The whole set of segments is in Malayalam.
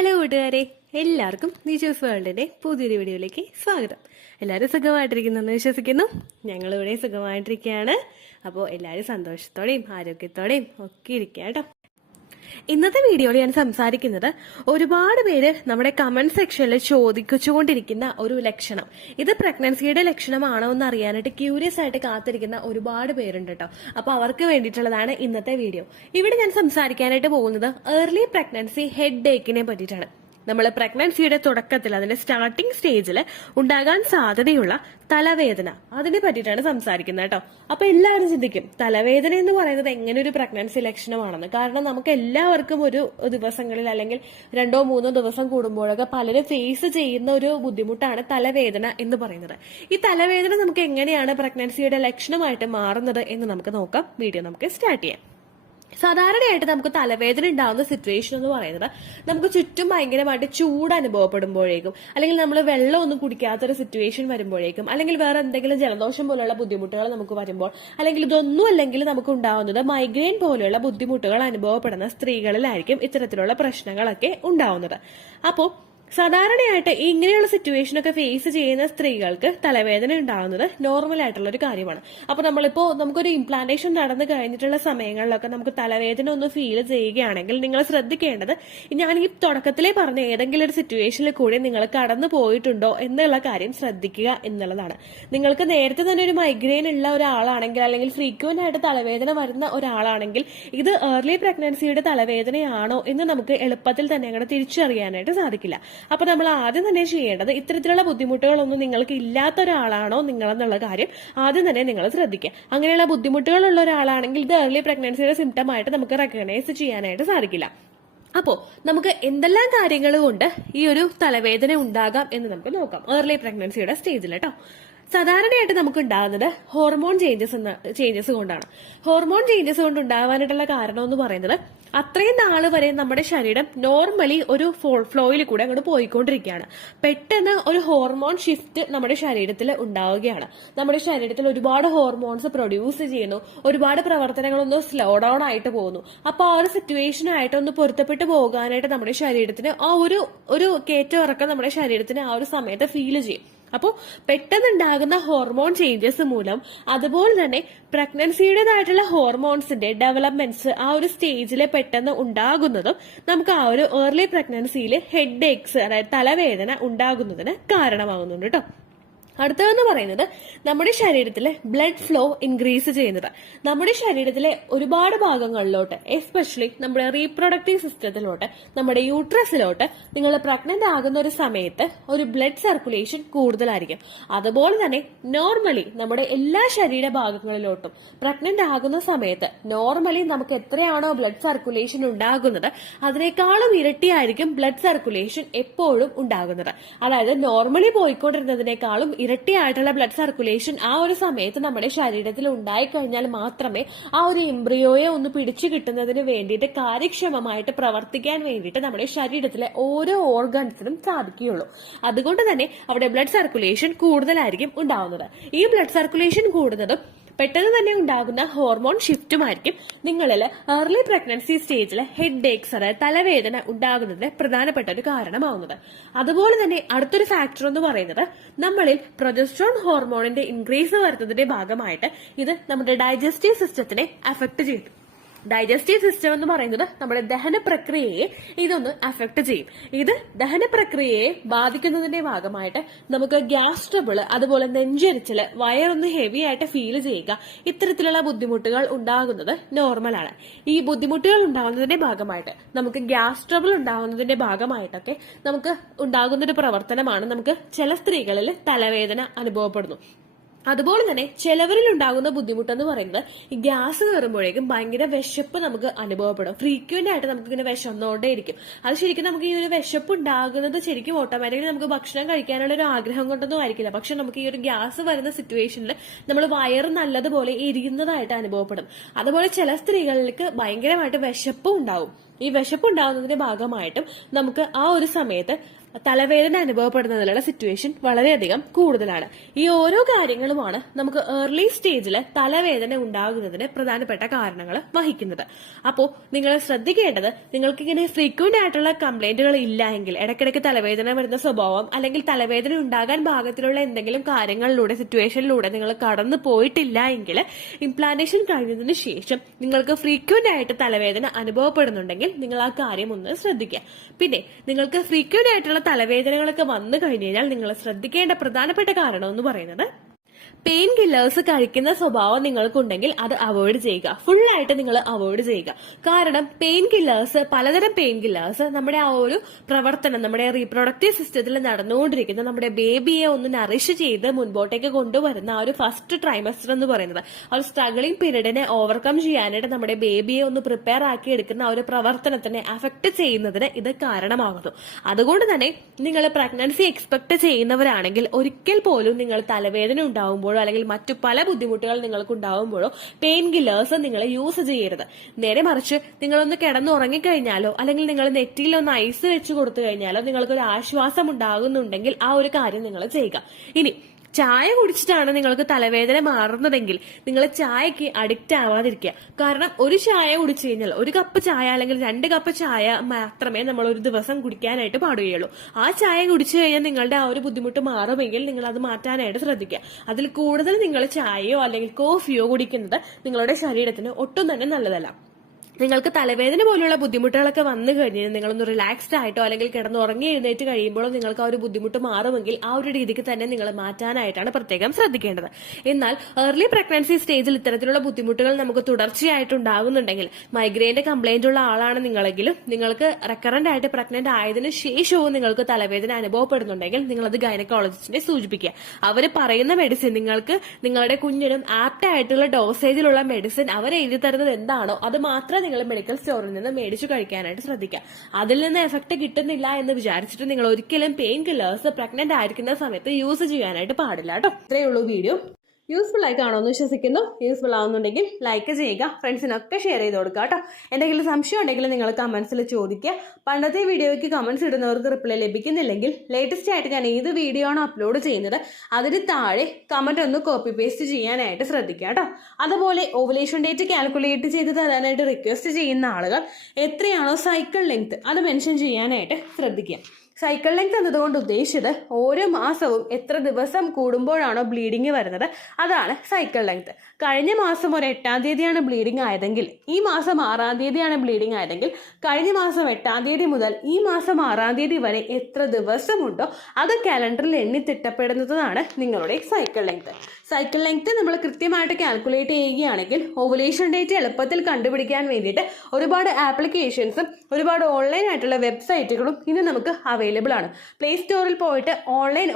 ഹലോ കൂട്ടുകാരെ, എല്ലാവർക്കും നിജോസ് വേൾഡിന്റെ പുതിയൊരു വീഡിയോയിലേക്ക് സ്വാഗതം. എല്ലാവരും സുഖമായിട്ടിരിക്കുന്നെന്ന് വിശ്വസിക്കുന്നു. ഞങ്ങളിവിടെ സുഖമായിട്ടിരിക്കുകയാണ്. അപ്പോൾ എല്ലാവരും സന്തോഷത്തോടെയും ആരോഗ്യത്തോടെയും ഒക്കെ ഇരിക്കുക കേട്ടോ. ഇന്നത്തെ വീഡിയോയിൽ ഞാൻ സംസാരിക്കുന്നത് ഒരുപാട് പേര് നമ്മുടെ കമന്റ് സെക്ഷനിൽ ചോദിച്ചുകൊണ്ടിരിക്കുന്ന ഒരു ലക്ഷണം, ഇത് പ്രഗ്നൻസിയുടെ ലക്ഷണമാണോ എന്ന് അറിയാനായിട്ട് ക്യൂരിയസ് ആയിട്ട് കാത്തിരിക്കുന്ന ഒരുപാട് പേരുണ്ട് കേട്ടോ. അപ്പൊ അവർക്ക് വേണ്ടിയിട്ടുള്ളതാണ് ഇന്നത്തെ വീഡിയോ. ഇവിടെ ഞാൻ സംസാരിക്കാനായിട്ട് പോകുന്നത് ഏർലി പ്രഗ്നൻസി ഹെഡ് ഏക്കിനെ പറ്റിയിട്ടാണ്. നമ്മൾ പ്രഗ്നൻസിയുടെ തുടക്കത്തിൽ അതിന്റെ സ്റ്റാർട്ടിംഗ് സ്റ്റേജിൽ ഉണ്ടാകാൻ സാധ്യതയുള്ള തലവേദന, അതിനെ പറ്റിയിട്ടാണ് സംസാരിക്കുന്നത് കേട്ടോ. അപ്പൊ എല്ലാവരും ചിന്തിക്കും തലവേദന എന്ന് പറയുന്നത് എങ്ങനെ ഒരു പ്രഗ്നൻസി ലക്ഷണമാണെന്ന്. കാരണം നമുക്ക് എല്ലാവർക്കും ഒരു ദിവസങ്ങളിൽ അല്ലെങ്കിൽ 2-3 ദിവസം കൂടുമ്പോഴൊക്കെ പലരും ഫേസ് ചെയ്യുന്ന ഒരു ബുദ്ധിമുട്ടാണ് തലവേദന എന്ന് പറയുന്നത്. ഈ തലവേദന നമുക്ക് എങ്ങനെയാണ് പ്രഗ്നൻസിയുടെ ലക്ഷണമായിട്ട് മാറുന്നത് എന്ന് നമുക്ക് നോക്കാം. വീഡിയോ നമുക്ക് സ്റ്റാർട്ട് ചെയ്യാം. സാധാരണയായിട്ട് നമുക്ക് തലവേദന ഉണ്ടാവുന്ന സിറ്റുവേഷൻ എന്ന് പറയുന്നത് നമുക്ക് ചുറ്റും ഭയങ്കരമായിട്ട് ചൂട് അനുഭവപ്പെടുമ്പോഴേക്കും, അല്ലെങ്കിൽ നമ്മൾ വെള്ളമൊന്നും കുടിക്കാത്തൊരു സിറ്റുവേഷൻ വരുമ്പോഴേക്കും, അല്ലെങ്കിൽ വേറെ എന്തെങ്കിലും ജലദോഷം പോലുള്ള ബുദ്ധിമുട്ടുകൾ നമുക്ക് വരുമ്പോൾ, അല്ലെങ്കിൽ ഇതൊന്നും അല്ലെങ്കിൽ നമുക്ക് ഉണ്ടാവുന്നത് മൈഗ്രെയിൻ പോലെയുള്ള ബുദ്ധിമുട്ടുകൾ അനുഭവപ്പെടുന്ന സ്ത്രീകളിലായിരിക്കും ഇത്തരത്തിലുള്ള പ്രശ്നങ്ങളൊക്കെ ഉണ്ടാവുന്നത്. അപ്പോൾ സാധാരണയായിട്ട് ഇങ്ങനെയുള്ള സിറ്റുവേഷനൊക്കെ ഫേസ് ചെയ്യുന്ന സ്ത്രീകൾക്ക് തലവേദന ഉണ്ടാകുന്നത് നോർമൽ ആയിട്ടുള്ള ഒരു കാര്യമാണ്. അപ്പൊ നമുക്കൊരു ഇംപ്ലാന്റേഷൻ നടന്നു കഴിഞ്ഞിട്ടുള്ള സമയങ്ങളിലൊക്കെ നമുക്ക് തലവേദന ഒന്ന് ഫീൽ ചെയ്യുകയാണെങ്കിൽ നിങ്ങൾ ശ്രദ്ധിക്കേണ്ടത്, ഞാൻ ഈ തുടക്കത്തിലേ പറഞ്ഞ ഏതെങ്കിലും ഒരു സിറ്റുവേഷനിൽ കൂടി നിങ്ങൾ കടന്നു പോയിട്ടുണ്ടോ എന്നുള്ള കാര്യം ശ്രദ്ധിക്കുക എന്നുള്ളതാണ്. നിങ്ങൾക്ക് നേരത്തെ തന്നെ ഒരു മൈഗ്രെയിൻ ഉള്ള ഒരാളാണെങ്കിൽ, അല്ലെങ്കിൽ ഫ്രീക്വന്റ് ആയിട്ട് തലവേദന വരുന്ന ഒരാളാണെങ്കിൽ, ഇത് ഏർലി പ്രഗ്നൻസിയുടെ തലവേദനയാണോ എന്ന് നമുക്ക് എളുപ്പത്തിൽ തന്നെ അങ്ങനെ തിരിച്ചറിയാനായിട്ട് സാധിക്കില്ല. അപ്പൊ നമ്മൾ ആദ്യം തന്നെ ചെയ്യേണ്ടത്, ഇത്തരത്തിലുള്ള ബുദ്ധിമുട്ടുകളൊന്നും നിങ്ങൾക്ക് ഇല്ലാത്ത ഒരാളാണോ നിങ്ങളെന്നുള്ള കാര്യം ആദ്യം തന്നെ നിങ്ങൾ ശ്രദ്ധിക്കുക. അങ്ങനെയുള്ള ബുദ്ധിമുട്ടുകളുള്ള ഒരാളാണെങ്കിൽ ഇത് ഏർലി പ്രഗ്നൻസിയുടെ സിംറ്റം ആയിട്ട് നമുക്ക് റെക്കഗ്നൈസ് ചെയ്യാനായിട്ട് സാധിക്കില്ല. അപ്പോ നമുക്ക് എന്തെല്ലാം കാര്യങ്ങൾ കൊണ്ട് ഈ ഒരു തലവേദന ഉണ്ടാകാം എന്ന് നമുക്ക് നോക്കാം ഏർലി പ്രഗ്നൻസിയുടെ സ്റ്റേജിൽ കേട്ടോ. സാധാരണയായിട്ട് നമുക്ക് ഉണ്ടാകുന്നത് ഹോർമോൺ ചേഞ്ചസ് കൊണ്ടാണ്. ഹോർമോൺ ചേഞ്ചസ് കൊണ്ട് ഉണ്ടാകാനായിട്ടുള്ള കാരണം എന്ന് പറയുന്നത്, അത്രയും നാള് വരെ നമ്മുടെ ശരീരം നോർമലി ഒരു ഫ്ലോയിൽ കൂടെ അങ്ങോട്ട് പോയിക്കൊണ്ടിരിക്കുകയാണ്. പെട്ടെന്ന് ഒരു ഹോർമോൺ ഷിഫ്റ്റ് നമ്മുടെ ശരീരത്തിൽ ഉണ്ടാവുകയാണ്. നമ്മുടെ ശരീരത്തിൽ ഒരുപാട് ഹോർമോൺസ് പ്രൊഡ്യൂസ് ചെയ്യുന്നു, ഒരുപാട് പ്രവർത്തനങ്ങളൊന്ന് സ്ലോ ഡൗൺ ആയിട്ട് പോകുന്നു. അപ്പൊ ആ ഒരു സിറ്റുവേഷനായിട്ട് ഒന്ന് പൊരുത്തപ്പെട്ടു പോകാനായിട്ട് നമ്മുടെ ശരീരത്തിന് ആ ഒരു കയറ്റം ഇറക്കം നമ്മുടെ ശരീരത്തിന് ആ ഒരു സമയത്ത് ഫീൽ ചെയ്യും. അപ്പോൾ പെട്ടെന്നുണ്ടാകുന്ന ഹോർമോൺ ചേഞ്ചസ് മൂലം, അതുപോലെ തന്നെ പ്രഗ്നൻസിയുടേതായിട്ടുള്ള ഹോർമോൺസിന്റെ ഡെവലപ്മെന്റ്സ് ആ ഒരു സ്റ്റേജിൽ പെട്ടെന്ന് ഉണ്ടാകുന്നതും നമുക്ക് ആ ഒരു ഏർലി പ്രഗ്നൻസിയിൽ ഹെഡ് ഏക്സ്, അതായത് തലവേദന ഉണ്ടാകുന്നതിന് കാരണമാകുന്നുണ്ട് കേട്ടോ. അടുത്തതെന്ന് പറയുന്നത് നമ്മുടെ ശരീരത്തിലെ ബ്ലഡ് ഫ്ലോ ഇൻക്രീസ് ചെയ്യുന്നത്. നമ്മുടെ ശരീരത്തിലെ ഒരുപാട് ഭാഗങ്ങളിലോട്ട്, എസ്പെഷ്യലി നമ്മുടെ റീപ്രൊഡക്റ്റീവ് സിസ്റ്റത്തിലോട്ട്, നമ്മുടെ യൂട്രസിലോട്ട് നിങ്ങൾ പ്രഗ്നന്റ് ആകുന്ന ഒരു സമയത്ത് ഒരു ബ്ലഡ് സർക്കുലേഷൻ കൂടുതലായിരിക്കും. അതുപോലെ തന്നെ നോർമലി നമ്മുടെ എല്ലാ ശരീരഭാഗങ്ങളിലോട്ടും പ്രഗ്നന്റ് ആകുന്ന സമയത്ത് നോർമലി നമുക്ക് എത്രയാണോ ബ്ലഡ് സർക്കുലേഷൻ ഉണ്ടാകുന്നത് അതിനേക്കാളും ഇരട്ടിയായിരിക്കും ബ്ലഡ് സർക്കുലേഷൻ എപ്പോഴും ഉണ്ടാകുന്നത്. അതായത് നോർമലി പോയിക്കൊണ്ടിരുന്നതിനേക്കാളും ഇരട്ടിയായിട്ടുള്ള ബ്ലഡ് സർക്കുലേഷൻ ആ ഒരു സമയത്ത് നമ്മുടെ ശരീരത്തിൽ ഉണ്ടായിക്കഴിഞ്ഞാൽ മാത്രമേ ആ ഒരു എംബ്രിയോയെ ഒന്ന് പിടിച്ചു കിട്ടുന്നതിന് വേണ്ടിയിട്ട് കാര്യക്ഷമമായിട്ട് പ്രവർത്തിക്കാൻ വേണ്ടിയിട്ട് നമ്മുടെ ശരീരത്തിലെ ഓരോ ഓർഗൻസിനും സാധിക്കുകയുള്ളൂ. അതുകൊണ്ട് തന്നെ അവിടെ ബ്ലഡ് സർക്കുലേഷൻ കൂടുതലായിരിക്കും ഉണ്ടാവുന്നത്. ഈ ബ്ലഡ് സർക്കുലേഷൻ കൂടുന്നതും പെട്ടെന്ന് തന്നെ ഉണ്ടാകുന്ന ഹോർമോൺ ഷിഫ്റ്റുമായിരിക്കും നിങ്ങളിൽ ഏർലി പ്രഗ്നൻസി സ്റ്റേജിൽ ഹെഡ് ഏക്സ്, അതായത് തലവേദന ഉണ്ടാകുന്നതിന് പ്രധാനപ്പെട്ട ഒരു കാരണമാവുന്നത്. അതുപോലെ തന്നെ അടുത്തൊരു ഫാക്ടർ എന്ന് പറയുന്നത്, നമ്മളിൽ പ്രൊജസ്ട്രോൺ ഹോർമോണിന്റെ ഇൻക്രീസ് വരുന്നതിന്റെ ഭാഗമായിട്ട് ഇത് നമ്മുടെ ഡൈജസ്റ്റീവ് സിസ്റ്റത്തിനെ അഫക്ട് ചെയ്യും. ഡൈജസ്റ്റീവ് സിസ്റ്റം എന്ന് പറയുന്നത് നമ്മുടെ ദഹന പ്രക്രിയയെ ഇതൊന്ന് അഫക്ട് ചെയ്യും. ഇത് ദഹന പ്രക്രിയയെ ബാധിക്കുന്നതിന്റെ ഭാഗമായിട്ട് നമുക്ക് ഗ്യാസ് ട്രബിള്, അതുപോലെ നെഞ്ചരിച്ചില്, വയറൊന്ന് ഹെവി ആയിട്ട് ഫീൽ ചെയ്യുക, ഇത്തരത്തിലുള്ള ബുദ്ധിമുട്ടുകൾ ഉണ്ടാകുന്നത് നോർമലാണ്. ഈ ബുദ്ധിമുട്ടുകൾ ഉണ്ടാകുന്നതിന്റെ ഭാഗമായിട്ട് നമുക്ക് ഗ്യാസ് ട്രബിൾ ഉണ്ടാകുന്നതിന്റെ ഭാഗമായിട്ടൊക്കെ നമുക്ക് ഉണ്ടാകുന്ന ഒരു പ്രവർത്തനമാണ് നമുക്ക് ചില സ്ത്രീകളിൽ തലവേദന അനുഭവപ്പെടുന്നു. അതുപോലെ തന്നെ ചിലവരിൽ ഉണ്ടാകുന്ന ബുദ്ധിമുട്ടെന്ന് പറയുന്നത്, ഈ ഗ്യാസ് കയറുമ്പോഴേക്കും ഭയങ്കര വിശപ്പ് നമുക്ക് അനുഭവപ്പെടും. ഫ്രീക്വന്റ് ആയിട്ട് നമുക്ക് ഇങ്ങനെ വിശന്നോണ്ടേയിരിക്കും. അത് ശരിക്കും നമുക്ക് ഈ ഒരു വിശപ്പ് ഉണ്ടാകുന്നത് ശരിക്കും ഓട്ടോമാറ്റിക്കലി നമുക്ക് ഭക്ഷണം കഴിക്കാനുള്ള ഒരു ആഗ്രഹം കൊണ്ടൊന്നും ആയിരിക്കില്ല. പക്ഷെ നമുക്ക് ഈ ഒരു ഗ്യാസ് വരുന്ന സിറ്റുവേഷനിൽ നമ്മൾ വയറ് നല്ലതുപോലെ എരിയുന്നതായിട്ട് അനുഭവപ്പെടും. അതുപോലെ ചില സ്ത്രീകളിലേക്ക് ഭയങ്കരമായിട്ട് വിശപ്പും ഉണ്ടാവും. ഈ വിശപ്പ് ഉണ്ടാകുന്നതിന്റെ ഭാഗമായിട്ടും നമുക്ക് ആ ഒരു സമയത്ത് തലവേദന അനുഭവപ്പെടുന്നതിലുള്ള സിറ്റുവേഷൻ വളരെയധികം കൂടുതലാണ്. ഈ ഓരോ കാര്യങ്ങളുമാണ് നമുക്ക് ഏർലി സ്റ്റേജിൽ തലവേദന ഉണ്ടാകുന്നതിന് പ്രധാനപ്പെട്ട കാരണങ്ങൾ വഹിക്കുന്നത്. അപ്പോൾ നിങ്ങൾ ശ്രദ്ധിക്കേണ്ടത്, നിങ്ങൾക്ക് ഇങ്ങനെ ഫ്രീക്വന്റ് ആയിട്ടുള്ള കംപ്ലൈന്റുകൾ ഇല്ല എങ്കിൽ, ഇടയ്ക്കിടയ്ക്ക് തലവേദന വരുന്ന സ്വഭാവം അല്ലെങ്കിൽ തലവേദന ഉണ്ടാകാൻ ഭാഗത്തിലുള്ള എന്തെങ്കിലും കാര്യങ്ങളിലൂടെ സിറ്റുവേഷനിലൂടെ നിങ്ങൾ കടന്നു പോയിട്ടില്ല എങ്കിൽ, ഇംപ്ലാന്റേഷൻ കഴിഞ്ഞതിന് ശേഷം നിങ്ങൾക്ക് ഫ്രീക്വന്റ് ആയിട്ട് തലവേദന അനുഭവപ്പെടുന്നുണ്ടെങ്കിൽ നിങ്ങൾ ആ കാര്യം ഒന്ന് ശ്രദ്ധിക്കുക. പിന്നെ നിങ്ങൾക്ക് ഫ്രീക്വന്റ് ആയിട്ടുള്ള തലവേദനകളൊക്കെ വന്നു കഴിഞ്ഞു കഴിഞ്ഞാൽ നിങ്ങൾ ശ്രദ്ധിക്കേണ്ട പ്രധാനപ്പെട്ട കാരണം എന്ന് പറയുന്നത്, പെയിൻ കില്ലേഴ്സ് കഴിക്കുന്ന സ്വഭാവം നിങ്ങൾക്കുണ്ടെങ്കിൽ അത് അവോയ്ഡ് ചെയ്യുക. ഫുള്ളായിട്ട് നിങ്ങൾ അവോയ്ഡ് ചെയ്യുക. കാരണം പെയിൻ കില്ലേഴ്സ്, പലതരം പെയിൻ കില്ലേഴ്സ് നമ്മുടെ ആ ഒരു പ്രവർത്തനം, നമ്മുടെ റീപ്രൊഡക്റ്റീവ് സിസ്റ്റത്തിൽ നടന്നുകൊണ്ടിരിക്കുന്ന നമ്മുടെ ബേബിയെ ഒന്ന് നറിഷ് ചെയ്ത് മുൻപോട്ടേക്ക് കൊണ്ടുവരുന്ന ആ ഒരു ഫസ്റ്റ് ട്രൈമസ്റ്റർ എന്ന് പറയുന്നത്, ആ ഒരു സ്ട്രഗിളിംഗ് പീരീഡിനെ ഓവർകം ചെയ്യാനായിട്ട് നമ്മുടെ ബേബിയെ ഒന്ന് പ്രിപ്പയർ ആക്കി എടുക്കുന്ന ആ ഒരു പ്രവർത്തനത്തിനെ അഫക്ട് ചെയ്യുന്നതിന് ഇത് കാരണമാകുന്നു. അതുകൊണ്ട് തന്നെ നിങ്ങൾ പ്രഗ്നൻസി എക്സ്പെക്ട് ചെയ്യുന്നവരാണെങ്കിൽ ഒരിക്കൽ പോലും നിങ്ങൾ തലവേദന ഉണ്ടാവുമ്പോൾ അല്ലെങ്കിൽ മറ്റു പല ബുദ്ധിമുട്ടുകൾ നിങ്ങൾക്ക് ഉണ്ടാവുമ്പോഴോ പെയിൻ കില്ലേഴ്സ് നിങ്ങൾ യൂസ് ചെയ്യരുത്. നേരെ മറിച്ച് നിങ്ങളൊന്ന് കിടന്നുറങ്ങിക്കഴിഞ്ഞാലോ അല്ലെങ്കിൽ നിങ്ങൾ നെറ്റിയിലൊന്ന് ഐസ് വെച്ച് കൊടുത്തു കഴിഞ്ഞാലോ നിങ്ങൾക്കൊരു ആശ്വാസം ഉണ്ടാകുന്നുണ്ടെങ്കിൽ ആ ഒരു കാര്യം നിങ്ങൾ ചെയ്യുക. ഇനി ചായ കുടിച്ചിട്ടാണ് നിങ്ങൾക്ക് തലവേദന മാറുന്നതെങ്കിൽ നിങ്ങൾ ചായക്ക് അഡിക്റ്റ് ആവാതിരിക്കുക. കാരണം ഒരു ചായ കുടിച്ചു കഴിഞ്ഞാൽ, ഒരു കപ്പ് ചായ അല്ലെങ്കിൽ 2 കപ്പ് ചായ മാത്രമേ നമ്മൾ ഒരു ദിവസം കുടിക്കാനായിട്ട് പാടുകയുള്ളൂ. ആ ചായ കുടിച്ചു കഴിഞ്ഞാൽ നിങ്ങളുടെ ആ ഒരു ബുദ്ധിമുട്ട് മാറുമെങ്കിൽ നിങ്ങൾ അത് മാറ്റാനായിട്ട് ശ്രദ്ധിക്കുക. അതിൽ കൂടുതൽ നിങ്ങൾ ചായയോ അല്ലെങ്കിൽ കോഫിയോ കുടിക്കുന്നത് നിങ്ങളുടെ ശരീരത്തിന് ഒട്ടും തന്നെ നല്ലതല്ല. നിങ്ങൾക്ക് തലവേദന പോലുള്ള ബുദ്ധിമുട്ടുകളൊക്കെ വന്നു കഴിഞ്ഞാൽ നിങ്ങളൊന്ന് റിലാക്സ്ഡ് ആയിട്ടോ അല്ലെങ്കിൽ കിടന്ന് ഉറങ്ങി എഴുന്നേറ്റ് കഴിയുമ്പോഴോ നിങ്ങൾക്ക് ആ ഒരു ബുദ്ധിമുട്ട് മാറുമെങ്കിൽ ആ ഒരു രീതിക്ക് തന്നെ നിങ്ങൾ മാറ്റാനായിട്ടാണ് പ്രത്യേകം ശ്രദ്ധിക്കേണ്ടത്. എന്നാൽ ഏർലി പ്രഗ്നൻസി സ്റ്റേജിൽ ഇത്തരത്തിലുള്ള ബുദ്ധിമുട്ടുകൾ നമുക്ക് തുടർച്ചയായിട്ടുണ്ടാകുന്നുണ്ടെങ്കിൽ, മൈഗ്രെയിന്റെ കംപ്ലൈന്റ് ഉള്ള ആളാണ് നിങ്ങളെങ്കിലും നിങ്ങൾക്ക് റെക്കറന്റ് ആയിട്ട് പ്രഗ്നന്റ് ആയതിനു ശേഷവും നിങ്ങൾക്ക് തലവേദന അനുഭവപ്പെടുന്നുണ്ടെങ്കിൽ നിങ്ങൾ അത് ഗൈനക്കോളജിസ്റ്റിനെ സൂചിപ്പിക്കുക. അവർ പറയുന്ന മെഡിസിൻ, നിങ്ങൾക്ക് നിങ്ങളുടെ കുഞ്ഞിനും ആപ്റ്റ് ആയിട്ടുള്ള ഡോസേജിലുള്ള മെഡിസിൻ അവർ എഴുതി തരുന്നത് എന്താണോ അത് മാത്രം നിങ്ങൾ മെഡിക്കൽ സ്റ്റോറിൽ നിന്ന് മേടിച്ചു കഴിക്കാനായിട്ട് ശ്രദ്ധിക്കുക. അതിൽ നിന്ന് എഫക്ട് കിട്ടുന്നില്ല എന്ന് വിചാരിച്ചിട്ട് നിങ്ങൾ ഒരിക്കലും പെയിൻ കില്ലേഴ്സ് പ്രഗ്നന്റ് ആയിരിക്കുന്ന സമയത്ത് യൂസ് ചെയ്യാനായിട്ട് പാടില്ല കേട്ടോ. ഇത്രയേ ഉള്ളൂ വീഡിയോ. യൂസ്ഫുൾ ആയി കാണുമെന്ന് വിശ്വസിക്കുന്നു. യൂസ്ഫുൾ ആവുന്നുണ്ടെങ്കിൽ ലൈക്ക് ചെയ്യുക, ഫ്രണ്ട്സിനൊക്കെ ഷെയർ ചെയ്ത് കൊടുക്കുക കേട്ടോ. എന്തെങ്കിലും സംശയം ഉണ്ടെങ്കിൽ നിങ്ങൾ കമന്റ്സിൽ ചോദിക്കുക. പണ്ടത്തെ വീഡിയോയ്ക്ക് കമന്റ്സ് ഇടുന്നവർക്ക് റിപ്ലൈ ലഭിക്കുന്നില്ലെങ്കിൽ ലേറ്റസ്റ്റ് ആയിട്ട് ഞാൻ ഏത് വീഡിയോ ആണോ അപ്ലോഡ് ചെയ്യുന്നത് അതിന് താഴെ കമന്റ് ഒന്ന് കോപ്പി പേസ്റ്റ് ചെയ്യാനായിട്ട് ശ്രദ്ധിക്കുക കേട്ടോ. അതുപോലെ ഓവുലേഷൻ ഡേറ്റ് കാൽക്കുലേറ്റ് ചെയ്ത് തരാനായിട്ട് റിക്വസ്റ്റ് ചെയ്യുന്ന ആളുകൾ എത്രയാണോ സൈക്കിൾ ലെങ്ത് അത് മെൻഷൻ ചെയ്യാനായിട്ട് ശ്രദ്ധിക്കുക. സൈക്കിൾ ലെങ്ത് എന്നതുകൊണ്ട് ഉദ്ദേശിച്ചത് ഓരോ മാസവും എത്ര ദിവസം കൂടുമ്പോഴാണോ ബ്ലീഡിങ് വരുന്നത് അതാണ് സൈക്കിൾ ലെങ്ത്. കഴിഞ്ഞ മാസം ഒരു 8-ാം തീയതിയാണ് ബ്ലീഡിങ് ആയതെങ്കിൽ ഈ മാസം 6-ാം തീയതിയാണ് ബ്ലീഡിങ് ആയതെങ്കിൽ കഴിഞ്ഞ മാസം 8-ാം തീയതി മുതൽ ഈ മാസം 6-ാം തീയതി വരെ എത്ര ദിവസമുണ്ടോ അത് കാലണ്ടറിൽ എണ്ണി തിട്ടപ്പെടുന്നതാണ് നിങ്ങളുടെ സൈക്കിൾ ലെങ്ത്. സൈക്കിൾ ലെങ്ത് നമ്മൾ കൃത്യമായിട്ട് കാൽക്കുലേറ്റ് ചെയ്യുകയാണെങ്കിൽ ഓവുലേഷൻ ഡേറ്റ് എളുപ്പത്തിൽ കണ്ടുപിടിക്കാൻ വേണ്ടിയിട്ട് ഒരുപാട് ആപ്ലിക്കേഷൻസും ഒരുപാട് ഓൺലൈൻ ആയിട്ടുള്ള വെബ്സൈറ്റുകളും ഇന്ന് നമുക്ക് അവൈലബിൾ ആണ്. പ്ലേ സ്റ്റോറിൽ പോയിട്ട് ഓൺലൈൻ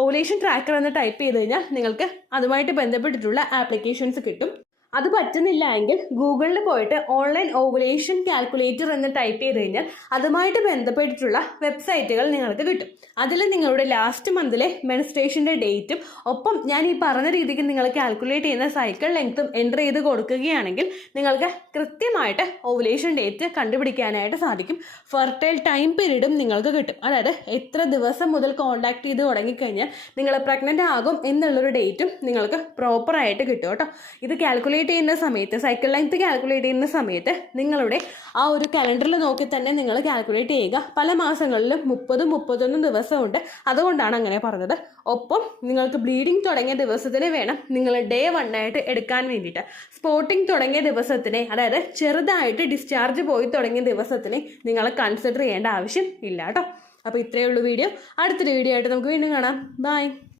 ഓവുലേഷൻ ട്രാക്കർ എന്ന് ടൈപ്പ് ചെയ്ത് കഴിഞ്ഞാൽ നിങ്ങൾക്ക് അതുമായിട്ട് ബന്ധപ്പെട്ടിട്ടുള്ള ആപ്ലിക്കേഷൻസ് കിട്ടും. അത് പറ്റുന്നില്ല എങ്കിൽ ഗൂഗിളിൽ പോയിട്ട് ഓൺലൈൻ ഓവുലേഷൻ കാൽക്കുലേറ്റർ എന്ന് ടൈപ്പ് ചെയ്ത് കഴിഞ്ഞാൽ അതുമായിട്ട് ബന്ധപ്പെട്ടിട്ടുള്ള വെബ്സൈറ്റുകൾ നിങ്ങൾക്ക് കിട്ടും. അതിൽ നിങ്ങളുടെ ലാസ്റ്റ് മന്തിലെ മെൻസ്ട്രേഷൻ്റെ ഡേറ്റും ഒപ്പം ഞാൻ ഈ പറഞ്ഞ രീതിക്ക് നിങ്ങൾ കാൽക്കുലേറ്റ് ചെയ്യുന്ന സൈക്കിൾ ലെങ്ത്തും എൻ്റർ ചെയ്ത് കൊടുക്കുകയാണെങ്കിൽ നിങ്ങൾക്ക് കൃത്യമായിട്ട് ഓവുലേഷൻ ഡേറ്റ് കണ്ടുപിടിക്കാനായിട്ട് സാധിക്കും. ഫെർട്ടൈൽ ടൈം പീരീഡും നിങ്ങൾക്ക് കിട്ടും. അതായത് എത്ര ദിവസം മുതൽ കോൺടാക്ട് ചെയ്ത് തുടങ്ങിക്കഴിഞ്ഞാൽ നിങ്ങൾ പ്രഗ്നൻ്റ് ആകും എന്നുള്ളൊരു ഡേറ്റും നിങ്ങൾക്ക് പ്രോപ്പറായിട്ട് കിട്ടും കേട്ടോ. ഇത് കാൽക്കുലേറ്റ് ചെയ്യുന്ന സമയത്ത്, സൈക്കിൾ ലെങ്ത് കാൽക്കുലേറ്റ് ചെയ്യുന്ന സമയത്ത് നിങ്ങളുടെ ആ ഒരു കലണ്ടറിൽ നോക്കി തന്നെ നിങ്ങൾ കാൽക്കുലേറ്റ് ചെയ്യുക. പല മാസങ്ങളിലും 30-31 ദിവസമുണ്ട്, അതുകൊണ്ടാണ് അങ്ങനെ പറഞ്ഞത്. ഒപ്പം നിങ്ങൾക്ക് ബ്ലീഡിങ് തുടങ്ങിയ ദിവസത്തിന് വേണം നിങ്ങൾ ഡേ 1 ആയിട്ട് എടുക്കാൻ വേണ്ടിയിട്ട്. സ്പോട്ടിങ് തുടങ്ങിയ ദിവസത്തിനെ, അതായത് ചെറുതായിട്ട് ഡിസ്ചാർജ് പോയി തുടങ്ങിയ ദിവസത്തിനെ നിങ്ങൾ കൺസിഡർ ചെയ്യേണ്ട ആവശ്യം ഇല്ല കേട്ടോ. അപ്പോൾ ഇത്രയേ ഉള്ളൂ വീഡിയോ. അടുത്തൊരു വീഡിയോ ആയിട്ട് നമുക്ക് വീണ്ടും കാണാം. ബൈ.